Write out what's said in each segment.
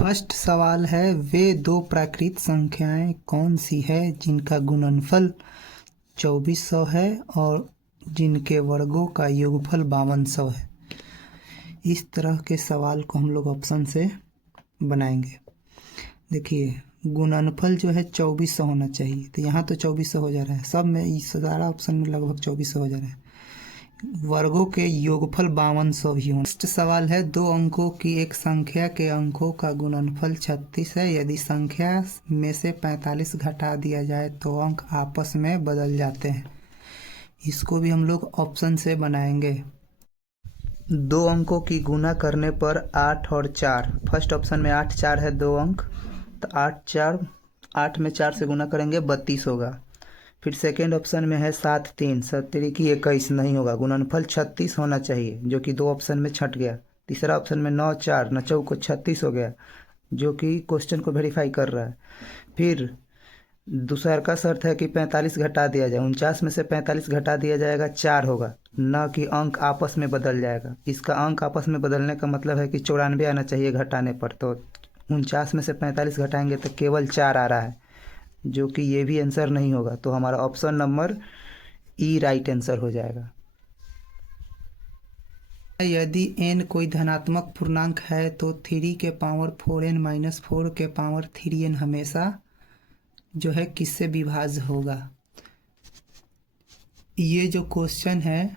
First सवाल है, वे दो प्राकृत संख्याएं कौन सी है जिनका गुणनफल 2400 है और जिनके वर्गों का योगफल 5200 है। इस तरह के सवाल को हम लोग ऑप्शन से बनाएंगे। देखिए, गुणनफल जो है 2400 होना चाहिए, तो यहाँ तो 2400 हो जा रहा है, सब में इस सारा ऑप्शन में लगभग 2400 हो जा रहा है। वर्गों के योगफल 5200 भी होना। नेक्स्ट सवाल है, दो अंकों की एक संख्या के अंकों का गुणनफल 36 है। यदि संख्या में से 45 घटा दिया जाए तो अंक आपस में बदल जाते हैं। इसको भी हम लोग ऑप्शन से बनाएंगे। दो अंकों की गुना करने पर 8 और 4, फर्स्ट ऑप्शन में 8 4 है, दो अंक, तो 8 में 4 से गुना करेंगे 32 होगा। फिर सेकेंड ऑप्शन में है 7 3, 7 3 की 21, नहीं होगा, गुणनफल 36 होना चाहिए, जो कि दो ऑप्शन में छट गया। तीसरा ऑप्शन में 9 4, 9 चौको 36 हो गया, जो कि क्वेश्चन को वेरीफाई कर रहा है। फिर दूसरा का शर्त है कि 45 घटा दिया जाए, 49 में से 45 घटा दिया जाएगा 4 होगा, न कि अंक आपस में बदल जाएगा। इसका अंक आपस में बदलने का मतलब है कि 94 आना चाहिए घटाने पर, तो 49 में से 45 घटाएंगे तो केवल 4 आ रहा है, जो कि ये भी आंसर नहीं होगा। तो हमारा ऑप्शन नंबर ई राइट आंसर हो जाएगा। यदि n कोई धनात्मक पूर्णांक है तो 3 के पावर 4n माइनस 4 के पावर 3n हमेशा जो है किससे विभाज्य होगा। ये जो क्वेश्चन है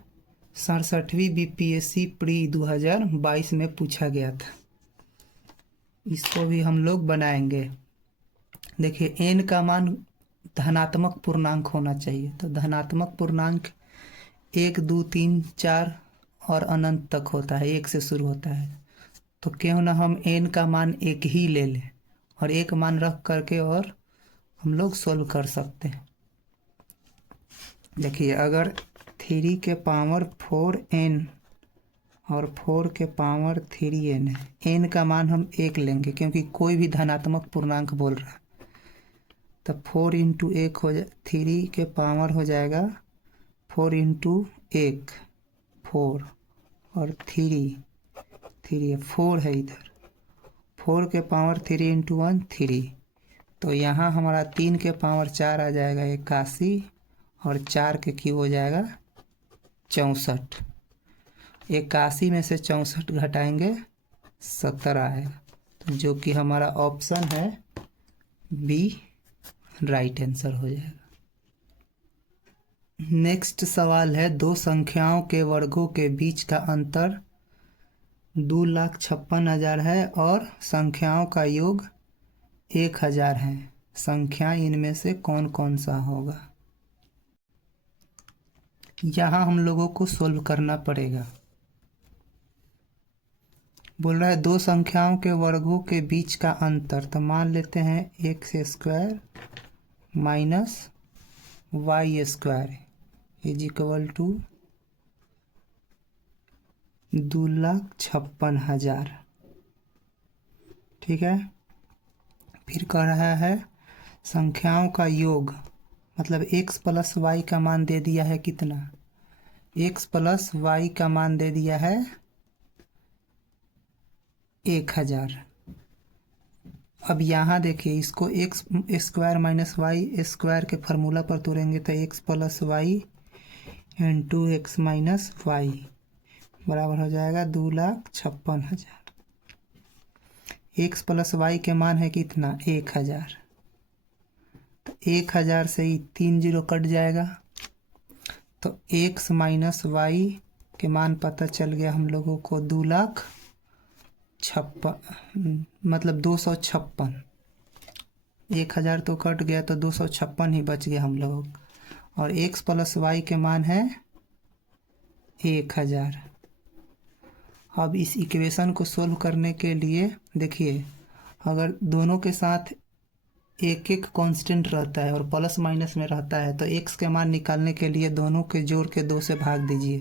67वीं बीपीएससी प्री 2022 में पूछा गया था। इसको भी हम लोग बनाएंगे। देखिए, n का मान धनात्मक पूर्णांक होना चाहिए, तो धनात्मक पूर्णांक 1 2 3 4 और अनंत तक होता है, 1 से शुरू होता है। तो क्यों ना हम n का मान 1 ही ले लें और एक मान रख करके और हम लोग सोल्व कर सकते हैं। देखिए, अगर 3 के पावर 4n और 4 के पावर 3n है, n का मान हम 1 लेंगे क्योंकि कोई भी धनात्मक पूर्णांक बोल रहा है। तब 4 इंटू 1 हो जाए, 3 के पावर हो जाएगा 4 इंटू 1 4 और 3 4 है इधर, 4 के पावर 3 इंटू 1 3, तो यहाँ हमारा 3 के पावर 4 आ जाएगा 81 और 4 के क्यूब हो जाएगा 64। 81 में से 64 घटाएंगे 70 आएगा, तो जो कि हमारा ऑप्शन है बी राइट आंसर हो जाएगा। नेक्स्ट सवाल है, दो संख्याओं के वर्गों के बीच का अंतर 2,56,000 है और संख्याओं का योग 1,000 है। संख्या इनमें से कौन कौन सा होगा। यहाँ हम लोगों को सोल्व करना पड़ेगा। बोल रहा है दो संख्याओं के वर्गों के बीच का अंतर, तो मान लेते हैं x² minus y² is equal to 2,56,000। ठीक है। फिर कह रहा है संख्याओं का योग, मतलब x प्लस वाई का मान दे दिया है कितना, x प्लस वाई का मान दे दिया है 1,000। अब यहाँ देखिए, इसको x² माइनस y² के फार्मूला पर तोड़ेंगे तो x plus Y into X minus Y बराबर हो जाएगा 2,56,000। x प्लस वाई के मान है कितना 1,000, तो 1,000 से ही 3 जीरो कट जाएगा, तो x माइनस वाई के मान पता चल गया हम लोगों को 2,56,000, मतलब 256। 1,000 तो कट गया तो 256 ही बच गया हम लोग, और x प्लस वाई के मान है 1,000। अब इस इक्वेशन को सोल्व करने के लिए देखिए, अगर दोनों के साथ एक एक कांस्टेंट रहता है और प्लस माइनस में रहता है तो x के मान निकालने के लिए दोनों के जोड़ के 2 से भाग दीजिए,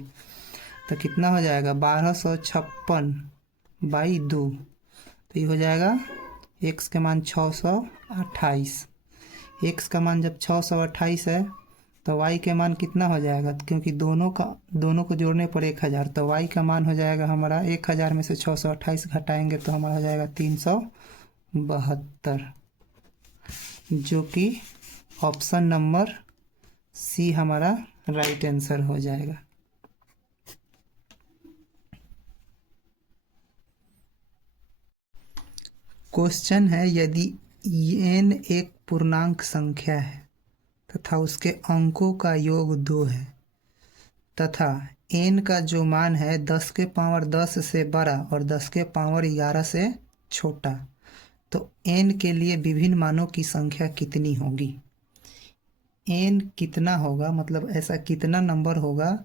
तो कितना हो जाएगा 1256 बाई 2, तो ये हो जाएगा x के मान 628। x का मान जब 628 है तो y के मान कितना हो जाएगा, क्योंकि दोनों को जोड़ने पर 1,000, तो y का मान हो जाएगा हमारा 1,000 में से 628 घटाएंगे तो हमारा हो जाएगा 72, जो कि ऑप्शन नंबर सी हमारा राइट आंसर हो जाएगा। क्वेश्चन है, यदि n एक पूर्णांक संख्या है तथा उसके अंकों का योग 2 है तथा n का जो मान है 10 के पावर 10 से बड़ा और 10 के पावर 11 से छोटा, तो n के लिए विभिन्न मानों की संख्या कितनी होगी। n कितना होगा, मतलब ऐसा कितना नंबर होगा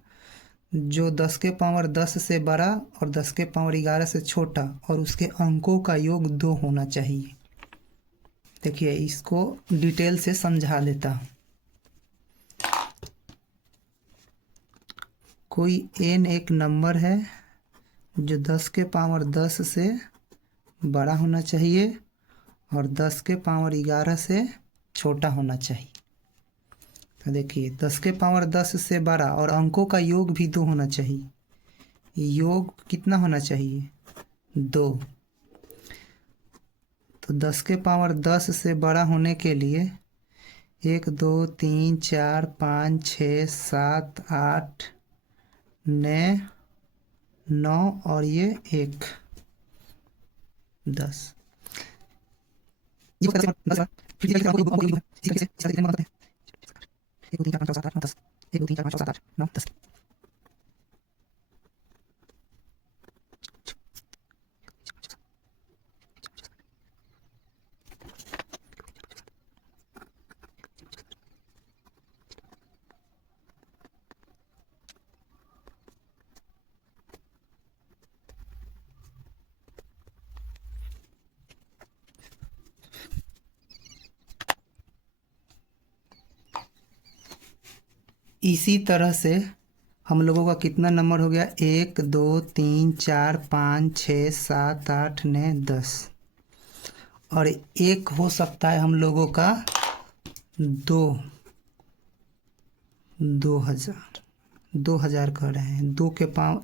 जो 10 के पावर 10 से बड़ा और 10 के पावर 11 से छोटा और उसके अंकों का योग 2 होना चाहिए। देखिए, इसको डिटेल से समझा देता हूँ। कोई n एक नंबर है जो 10 के पावर 10 से बड़ा होना चाहिए और 10 के पावर 11 से छोटा होना चाहिए। तो देखिए, 10 के पावर 10 से बड़ा और अंकों का योग भी 2 होना चाहिए। योग कितना होना चाहिए, 2। तो 10 के पावर 10 से बड़ा होने के लिए 1 2 3 4 5 6 7 8 9 और ये 1 10। इसी तरह से हम लोगों का कितना नंबर हो गया, 1 2 3 4 5 6 7 8 9 10। और एक हो सकता है हम लोगों का 2000 कर रहे हैं। 2 के पाँव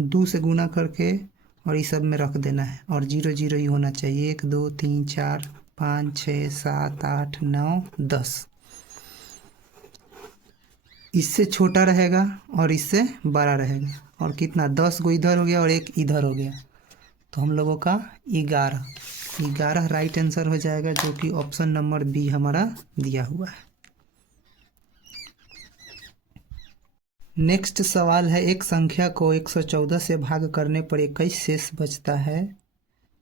2 से गुना करके और इस सब में रख देना है और 0 0 ही होना चाहिए। 1 2 3 4 5 6 7 8 9 10। इससे छोटा रहेगा और इससे बड़ा रहेगा। और कितना, 10 को इधर हो गया और 1 इधर हो गया, तो हम लोगों का 11 राइट आंसर हो जाएगा, जो कि ऑप्शन नंबर बी हमारा दिया हुआ है। नेक्स्ट सवाल है, एक संख्या को 114 से भाग करने पर 21 शेष बचता है।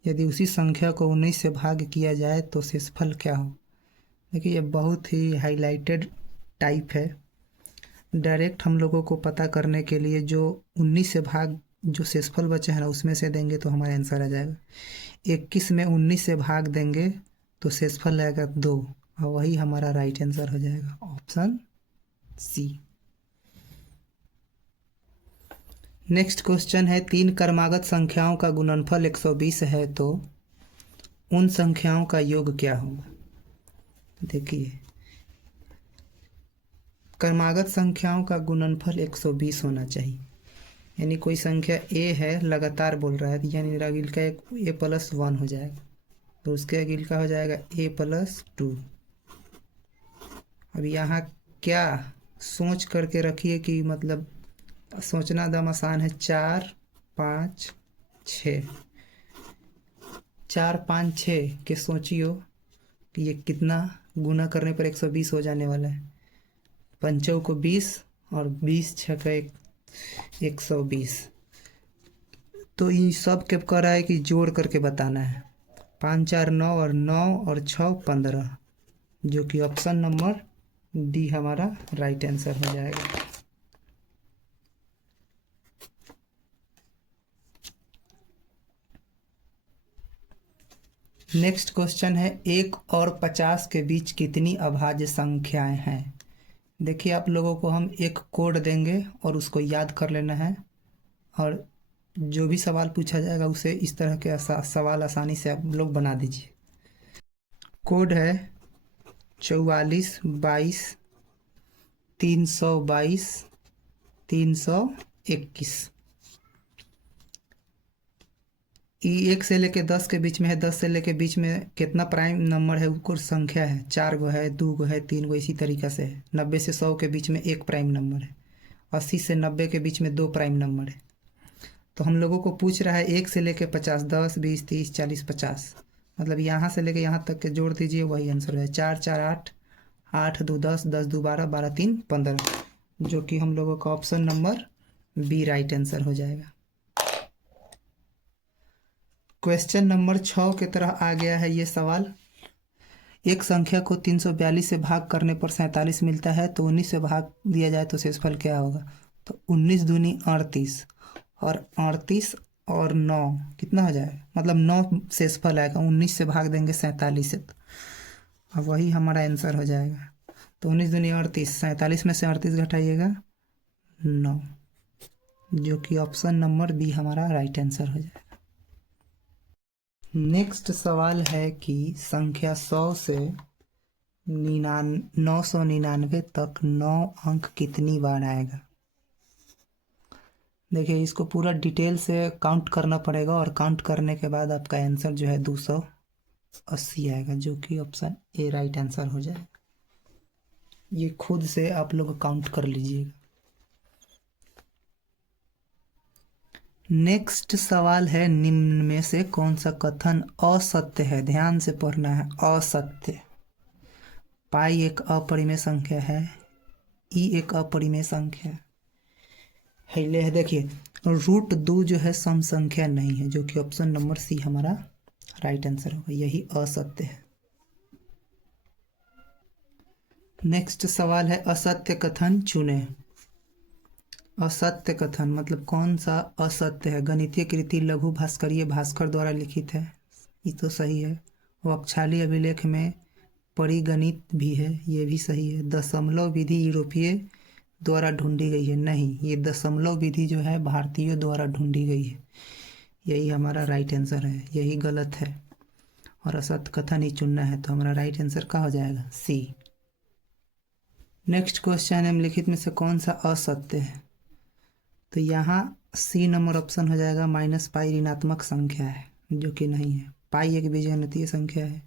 यदि उसी संख्या को 19 से भाग किया जाए तो शेषफल क्या हो। देखिए, ये बहुत ही हाईलाइटेड टाइप है। डायरेक्ट हम लोगों को पता करने के लिए जो 19 से भाग जो शेषफल बचे हैं ना उसमें से देंगे तो हमारा आंसर आ जाएगा। 21 में 19 से भाग देंगे तो शेषफल आएगा 2 और वही हमारा राइट आंसर हो जाएगा, ऑप्शन सी। नेक्स्ट क्वेश्चन है, 3 क्रमागत संख्याओं का गुणनफल 120 है तो उन संख्याओं का योग क्या होगा। देखिए, क्रमागत संख्याओं का गुणनफल 120 होना चाहिए। यानी कोई संख्या a है, लगातार बोल रहा है, यानी अगिल का एक a+1 हो जाएगा तो उसके अगिल का हो जाएगा a+2। अब यहाँ क्या सोच करके रखिए कि मतलब सोचना दम आसान है। 4 5 6 4 5 6 के सोचियो कि ये कितना गुना करने पर 120 हो जाने वाला है। 5 को 20 और 20 6 का 120। तो इन सब के कह रहा है कि जोड़ करके बताना है। 5 4 9 और 9 और 6 15, जो कि ऑप्शन नंबर डी हमारा राइट आंसर हो जाएगा। नेक्स्ट क्वेश्चन है, 1 और 50 के बीच कितनी अभाज्य संख्याएं हैं। देखिए, आप लोगों को हम एक कोड देंगे और उसको याद कर लेना है और जो भी सवाल पूछा जाएगा उसे इस तरह के सवाल आसानी से आप लोग बना दीजिए। कोड है 44 22 322 321। ई 1 से लेके 10 के बीच में है, 10 से लेके बीच में कितना प्राइम नंबर है, कुछ संख्या है, 4 गो है, 2 गो है, 3 गो, इसी तरीका से है। 90 से 100 के बीच में एक प्राइम नंबर है, 80 से 90 के बीच में दो प्राइम नंबर है। तो हम लोगों को पूछ रहा है 1 से लेके 50, 10, 20, 30, 40, 50, मतलब यहाँ से लेके यहाँ तक के जोड़ दीजिए, वही आंसर है। 4 4 8, 8 2 10, 10 2 12, 12 3 15, जो कि हम लोगों का option number B right answer हो जाएगा। क्वेश्चन नंबर 6 की तरह आ गया है ये सवाल। एक संख्या को 342 से भाग करने पर 47 मिलता है, तो 19 से भाग दिया जाए तो शेषफल क्या होगा। तो 19 दूनी 38, और 38 और 9 कितना हो जाएगा, मतलब 9 शेषफल आएगा, 19 से भाग देंगे 47 से, अब वही हमारा आंसर हो जाएगा। तो 19 दूनी 38, 47 में से 38 घटाइएगा 9, जो कि ऑप्शन नंबर बी हमारा राइट आंसर हो जाएगा। नेक्स्ट सवाल है कि संख्या 100 से 999 तक 9 अंक कितनी बार आएगा। देखिए, इसको पूरा डिटेल से काउंट करना पड़ेगा, और काउंट करने के बाद आपका आंसर जो है 280 आएगा, जो कि ऑप्शन ए राइट आंसर हो जाएगा। ये खुद से आप लोग काउंट कर लीजिएगा। नेक्स्ट सवाल है, निम्न में से कौन सा कथन असत्य है। ध्यान से पढ़ना है, असत्य। पाई एक अपरिमेय संख्या है, ई एक अपरिमेय संख्या है। ले देखिए, √2 जो है सम संख्या नहीं है, जो कि ऑप्शन नंबर सी हमारा राइट आंसर होगा, यही असत्य है। नेक्स्ट सवाल है, असत्य कथन चुने। असत्य कथन मतलब कौन सा असत्य है। गणितीय कृति लघु भास्करीय भास्कर द्वारा लिखित है, ये तो सही है। वक्षाली अभिलेख में परिगणित भी है, ये भी सही है। दशमलव विधि यूरोपीय द्वारा ढूंढी गई है, नहीं, ये दशमलव विधि जो है भारतीयों द्वारा ढूंढी गई है, यही हमारा राइट आंसर है, यही गलत है, और असत्य कथन ही चुनना है, तो हमारा राइट आंसर क्या हो जाएगा, सी। नेक्स्ट क्वेश्चन है, निम्नलिखित में से कौन सा असत्य है। तो यहाँ सी नंबर ऑप्शन हो जाएगा, -पाई ऋणात्मक संख्या है, जो कि नहीं है। पाई एक बीजगणितीय संख्या है,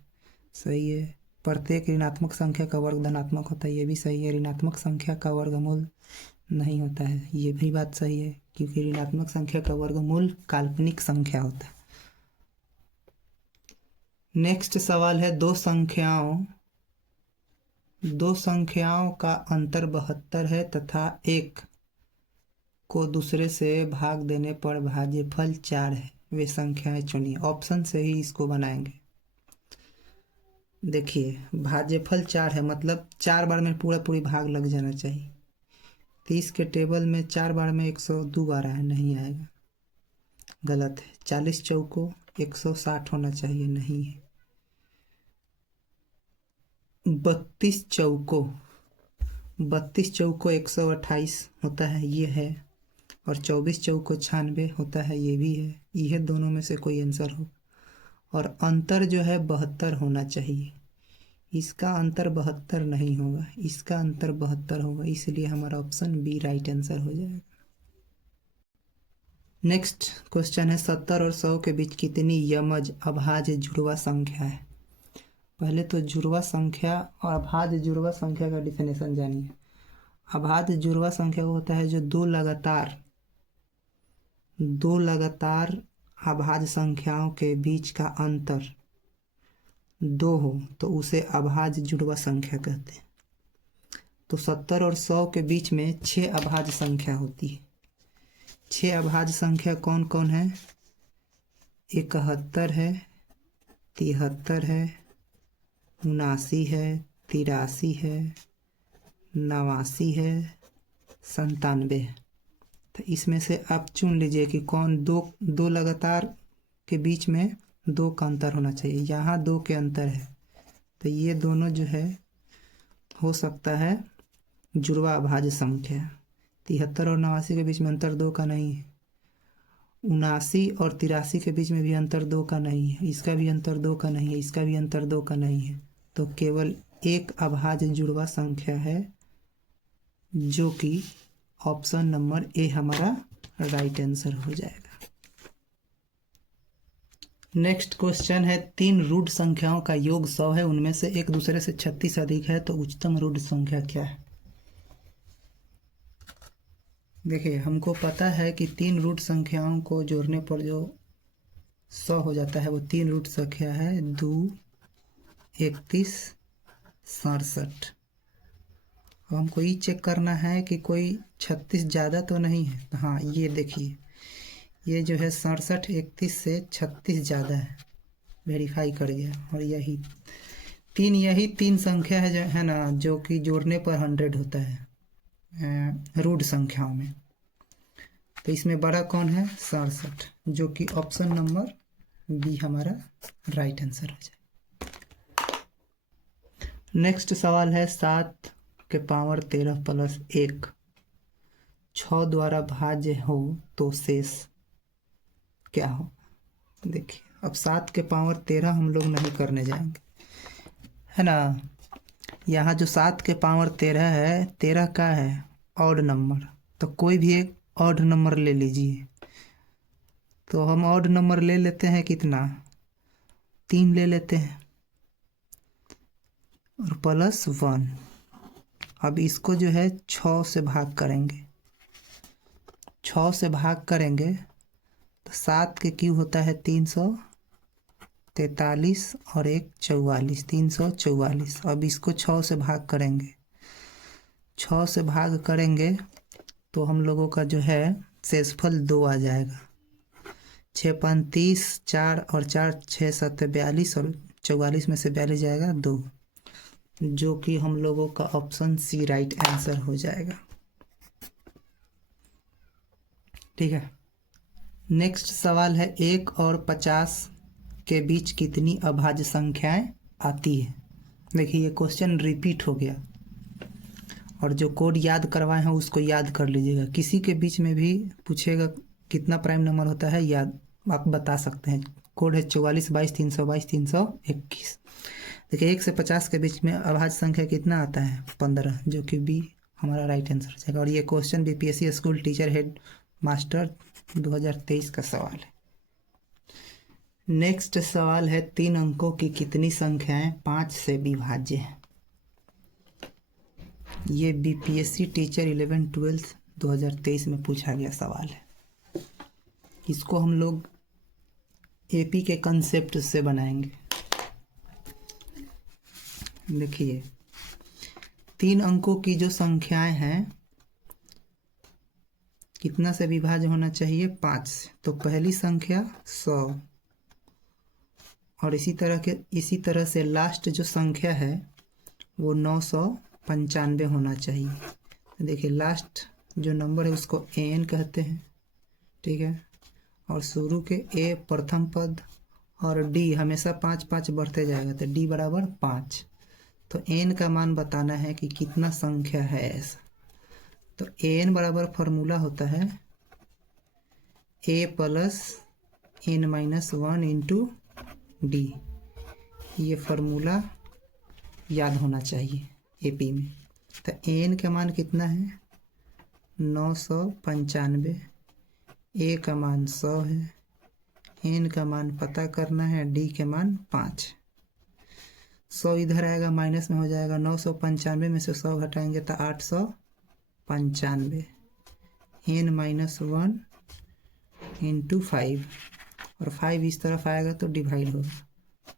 सही है। प्रत्येक ऋणात्मक संख्या का वर्ग धनात्मक होता है, ये भी सही है। ऋणात्मक संख्या का वर्गमूल नहीं होता है, ये भी बात सही है, क्योंकि ऋणात्मक संख्या का वर्गमूल काल्पनिक संख्या होता है। नेक्स्ट सवाल है, दो संख्याओं का अंतर 72 है तथा एक को दूसरे से भाग देने पर भाज्यफल 4 है, वे संख्याएं चुनिए। ऑप्शन से ही इसको बनाएंगे। देखिए, भाज्यफल 4 है, मतलब 4 बार में पूरी भाग लग जाना चाहिए। 30 के टेबल में 4 बार में 102 बार है, नहीं आएगा, गलत है। 40 चौको 160 होना चाहिए, नहीं है। 32 चौको 128 होता है, ये है। और 24 चौको 96 होता है, ये भी है। यह दोनों में से कोई आंसर हो, और अंतर जो है 72 होना चाहिए। इसका अंतर 72 नहीं होगा, इसका अंतर 72 होगा, इसलिए हमारा ऑप्शन बी राइट आंसर हो जाएगा। नेक्स्ट क्वेश्चन है, 70 और 100 के बीच कितनी यमज अभाज्य जुड़वा संख्या है। पहले तो जुड़वा संख्या और अभाज्य जुड़वा संख्या का डिफिनेशन जानिए। अभाज्य जुड़वा संख्या वो होता है जो दो लगातार अभाज्य संख्याओं के बीच का अंतर 2 हो तो उसे अभाज्य जुड़वा संख्या कहते हैं। तो 70 और 100 के बीच में 6 अभाज्य संख्या होती है। 6 अभाज्य संख्या कौन कौन है, 71 है, 73 है, 79 है, 83 है, 89 है, 97 है। तो इसमें से आप चुन लीजिए कि कौन दो लगातार के बीच में 2 का अंतर होना चाहिए। यहाँ 2 के अंतर है, तो ये दोनों जो है हो सकता है जुड़वा अभाज्य संख्या। 73 और 89 के बीच में अंतर 2 का नहीं है। 79 और 83 के बीच में भी अंतर 2 का नहीं है, इसका भी अंतर 2 का नहीं है, इसका भी अंतर 2 का नहीं है। तो केवल एक अभाज्य जुड़वा संख्या है, जो कि ऑप्शन नंबर ए हमारा राइट आंसर हो जाएगा। नेक्स्ट क्वेश्चन है, 3 रूट संख्याओं का योग 100 है, उनमें से एक दूसरे से 36 अधिक है, तो उच्चतम रूट संख्या क्या है। देखिए, हमको पता है कि 3 रूट संख्याओं को जोड़ने पर जो 100 हो जाता है वो 3 रूट संख्या है 2, 31, 67। हमको ये चेक करना है कि कोई 36 ज़्यादा तो नहीं है। हाँ, ये देखिए, ये जो है 67 31 से 36 ज़्यादा है, वेरीफाई कर गया। और यही तीन संख्या है जो है ना, जो कि जोड़ने पर 100 होता है रूट संख्याओं में। तो इसमें बड़ा कौन है, 67, जो कि ऑप्शन नंबर बी हमारा राइट आंसर हो जाए। नेक्स्ट सवाल है, 7 के पावर 13 प्लस 1 6 द्वारा भाज्य हो तो शेष क्या हो। देखिए, अब 7 के पावर 13 हम लोग नहीं करने जाएंगे, है ना। यहाँ जो 7 के पावर 13 है, 13 का है ऑड नंबर, तो कोई भी एक ऑड नंबर ले लीजिए। तो हम ऑड नंबर ले लेते हैं, कितना, 3 ले लेते हैं और प्लस 1। अब इसको जो है 6 से भाग करेंगे, 6 से भाग करेंगे तो 7 के क्यूब होता है 343 और 1 44, 344। अब इसको 6 से भाग करेंगे, 6 से भाग करेंगे तो हम लोगों का जो है शेषफल 2 आ जाएगा। 6 5 30, 4 और 4 6 7 42 और 44 में से 42 जाएगा 2, जो कि हम लोगों का ऑप्शन सी राइट आंसर हो जाएगा। ठीक है। नेक्स्ट सवाल है, 1 और 50 के बीच कितनी अभाज्य संख्याएं आती है। देखिए, ये क्वेश्चन रिपीट हो गया, और जो कोड याद करवाए हैं उसको याद कर लीजिएगा। किसी के बीच में भी पूछेगा कितना प्राइम नंबर होता है, याद आप बता सकते हैं। कोड है 44 22 322 321। देखिए, 1 से 50 के बीच में अभाज्य संख्या कितना आता है, 15, जो कि बी हमारा राइट आंसर हो जाएगा। और ये question BPSC school teacher head master 2023 का सवाल है। नेक्स्ट सवाल है, 3 अंकों की कितनी संख्याएं 5 से विभाज्य है। ये बीपीएससी टीचर 11 12 2023 में पूछा गया सवाल है। इसको हम लोग एपी के कंसेप्ट से बनाएंगे। देखिए, 3 अंकों की जो संख्याएं हैं कितना से विभाज्य होना चाहिए, 5 से। तो पहली संख्या 100, और इसी तरह से लास्ट जो संख्या है वो 995 होना चाहिए। देखिए, लास्ट जो नंबर है उसको एन कहते हैं, ठीक है। और शुरू के ए प्रथम पद और डी हमेशा 5 5 बढ़ते जाएगा, तो डी बराबर 5। तो एन का मान बताना है कि कितना संख्या है ऐसा। तो एन बराबर फॉर्मूला होता है A plus N minus 1 into D. ये फॉर्मूला याद होना चाहिए एपी में। तो एन का मान कितना है, 995। ए का मान 100 है, एन का मान पता करना है, डी के मान 5। 100 इधर आएगा, माइनस में हो जाएगा, 995 में से 100 घटाएंगे तो 895। एन माइनस 1 इंटू 5, और 5 इस तरफ आएगा तो डिवाइड होगा,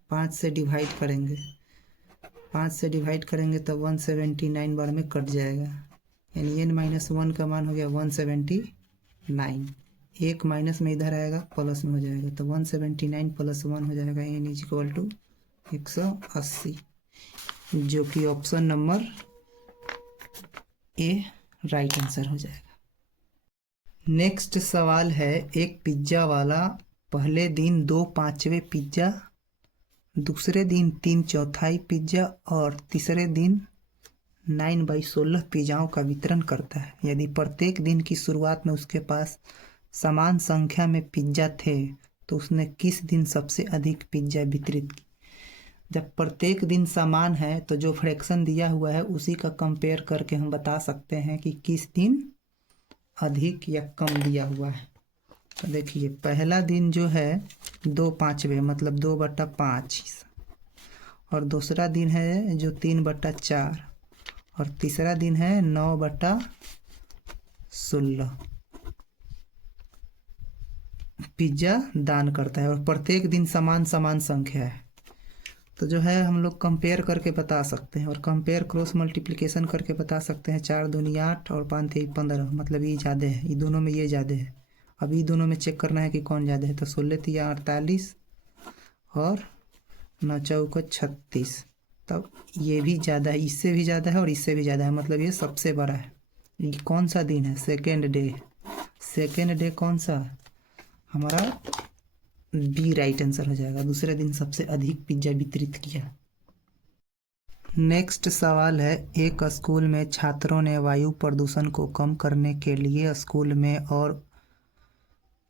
5 से डिवाइड करेंगे, 5 से डिवाइड करेंगे तो 179 बार में कट जाएगा, यानी एन माइनस 1 का मान हो गया 179। एक माइनस में इधर आएगा, प्लस में हो जाएगा, तो 179 प्लस 1 हो जाएगा, एन इज इक्वल टू 180, जो कि option number A right answer हो जाएगा। नेक्स्ट सवाल है, एक पिज्ज़ा वाला पहले दिन 2 पाँचवें पिज्ज़ा, दूसरे दिन 3/4 पिज्ज़ा और तीसरे दिन 9/16 पिज्ज़ाओं का वितरण करता है। यदि प्रत्येक दिन की शुरुआत में उसके पास समान संख्या में पिज्ज़ा थे तो उसने किस दिन सबसे अधिक पिज्ज़ा वितरित की। जब प्रत्येक दिन समान है तो जो फ्रैक्शन दिया हुआ है उसी का कंपेयर करके हम बता सकते हैं कि किस दिन अधिक या कम दिया हुआ है। तो देखिए पहला दिन जो है 2/5 मतलब 2/5, और दूसरा दिन है जो 3/4, और तीसरा दिन है 9/16 पिज्ज़ा दान करता है, और प्रत्येक दिन समान समान संख्या है। तो जो है हम लोग कंपेयर करके बता सकते हैं, और कंपेयर क्रॉस मल्टीप्लिकेशन करके बता सकते हैं। 4 दूनी 8 और 5 3 15, मतलब ये ज़्यादा है, ये दोनों में ये ज़्यादा है। अब ये दोनों में चेक करना है कि कौन ज़्यादा है। तो 16 3 48 और 9 4 36, तब ये भी ज़्यादा है, इससे भी ज़्यादा है और इससे भी ज़्यादा है, मतलब ये सबसे बड़ा है। ये कौन सा दिन है? Second day. सेकेंड डे कौन सा? हमारा बी राइट आंसर हो जाएगा। दूसरे दिन सबसे अधिक पिज्ज़ा वितरित किया। नेक्स्ट सवाल है, एक स्कूल में छात्रों ने वायु प्रदूषण को कम करने के लिए स्कूल में और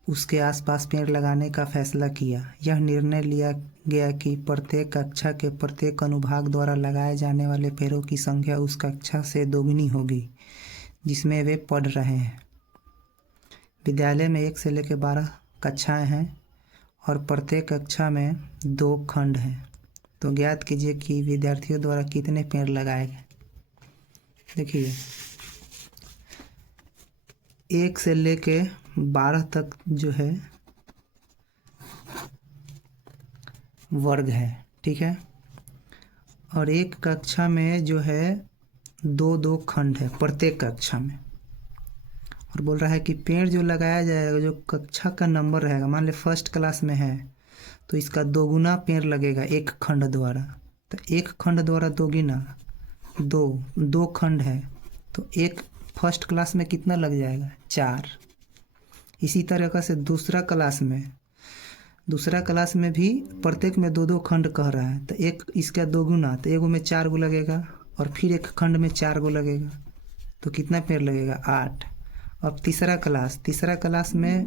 उसके आसपास पेड़ लगाने का फैसला किया। यह निर्णय लिया गया कि प्रत्येक कक्षा के प्रत्येक अनुभाग द्वारा लगाए जाने वाले पेड़ों की संख्या उस कक्षा से दोगुनी होगी जिसमें वे पढ़ रहे हैं। विद्यालय में 1 से लेकर 12 कक्षाएं हैं और प्रत्येक कक्षा में 2 खंड हैं। तो ज्ञात कीजिए कि विद्यार्थियों द्वारा कितने पेड़ लगाए गए। देखिए 1 से लेके 12 तक जो है वर्ग है, ठीक है। और एक कक्षा में जो है 2 खंड है प्रत्येक कक्षा में। और बोल रहा है कि पेड़ जो लगाया जाएगा, जो कक्षा का नंबर रहेगा, मान ले फर्स्ट क्लास में है तो इसका दोगुना पेड़ लगेगा एक खंड द्वारा। तो एक खंड द्वारा दोगुना 2 खंड है, तो एक फर्स्ट क्लास में कितना लग जाएगा? 4। इसी तरीक़े से दूसरा क्लास में भी प्रत्येक में 2 खंड कह रहा है, तो एक इसका दोगुना, तो एगो में 4 गो लगेगा और फिर एक खंड में 4 गो लगेगा, तो कितना पेड़ लगेगा? 8। अब तीसरा क्लास में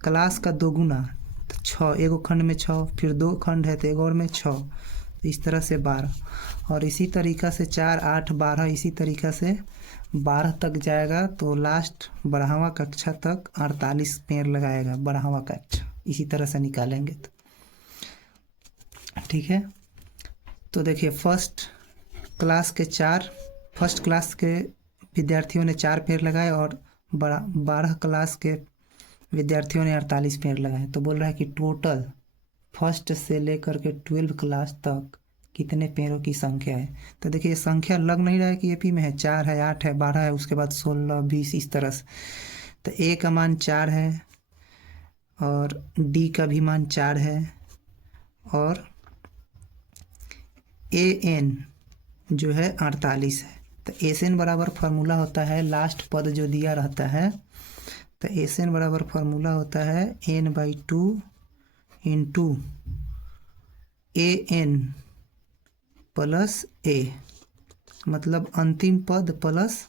क्लास का दोगुना, तो 6, एगो खंड में 6, फिर 2 खंड है तो एक और में 6, इस तरह से 12, और इसी तरीक़ा से 4 8 12, इसी तरीक़ा से 12 तक जाएगा। तो लास्ट 12वां कक्षा तक 48 पेड़ लगाएगा 12वां कक्षा। इसी तरह से निकालेंगे तो ठीक है। तो देखिए फर्स्ट क्लास के विद्यार्थियों ने 4 पेड़ लगाए और 12 क्लास के विद्यार्थियों ने 48 पेड़ लगाए। तो बोल रहा है कि टोटल फर्स्ट से लेकर के 12 क्लास तक कितने पेड़ों की संख्या है। तो देखिए संख्या लग नहीं रहा है कि एपी में है, 4 है, 8 है, 12 है, उसके बाद 16 20 इस तरह से। तो ए का मान 4 है और डी का भी मान 4 है, और ए एन जो है 48 है। तो एस एन बराबर फार्मूला होता है, लास्ट पद जो दिया रहता है, तो एस एन बराबर फार्मूला होता है n/2 into A N plus ए, मतलब अंतिम पद प्लस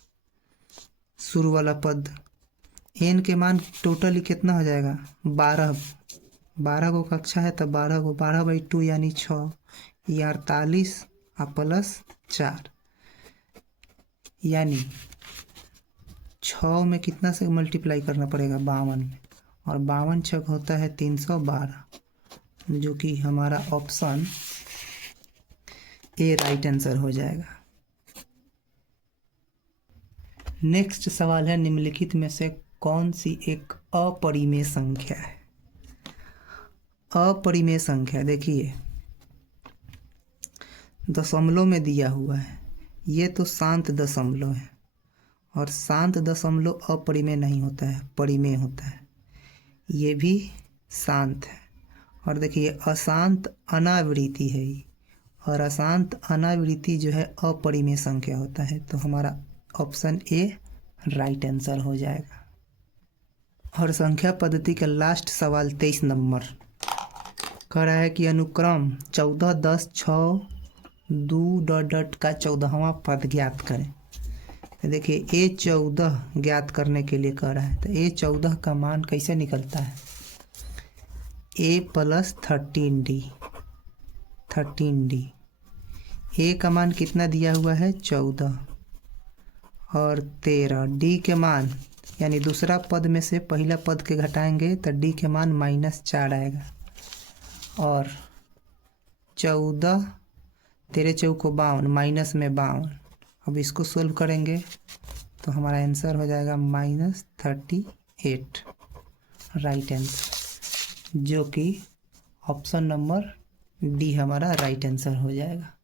शुरू वाला पद। एन के मान टोटली कितना हो जाएगा? 12 गो कक्षा है तो 12/2 यानी 6, ये 48 और प्लस 4, यानी 6 में कितना से मल्टीप्लाई करना पड़ेगा? 52 में, और 52 छक होता है 312, जो कि हमारा ऑप्शन ए राइट आंसर हो जाएगा। नेक्स्ट सवाल है, निम्नलिखित में से कौन सी एक अपरिमेय संख्या है? अपरिमेय संख्या देखिए दशमलव में दिया हुआ है, ये तो शांत दशमलव है, और शांत दशमलव अपरिमेय नहीं होता है, परिमेय होता है। ये भी शांत है। और देखिए अशांत अनावृत्ति है ये, और अशांत अनावृत्ति जो है अपरिमेय संख्या होता है। तो हमारा ऑप्शन ए राइट आंसर हो जाएगा। और संख्या पद्धति का लास्ट सवाल 23 नंबर कह रहा है कि अनुक्रम 14 10 6 2 का 14वां पद ज्ञात करें। तो देखिए A14 ज्ञात करने के लिए कह रहा है, तो A14 का मान कैसे निकलता है? A + 13D। A का मान कितना दिया हुआ है? 14 और 13। D के मान यानी दूसरा पद में से पहला पद के घटाएंगे तो डी के मान -4 आएगा। और 14 13 चौको 52, माइनस में 52। अब इसको सोल्व करेंगे तो हमारा आंसर हो जाएगा -38, राइट आंसर, जो कि ऑप्शन नंबर डी हमारा राइट आंसर हो जाएगा।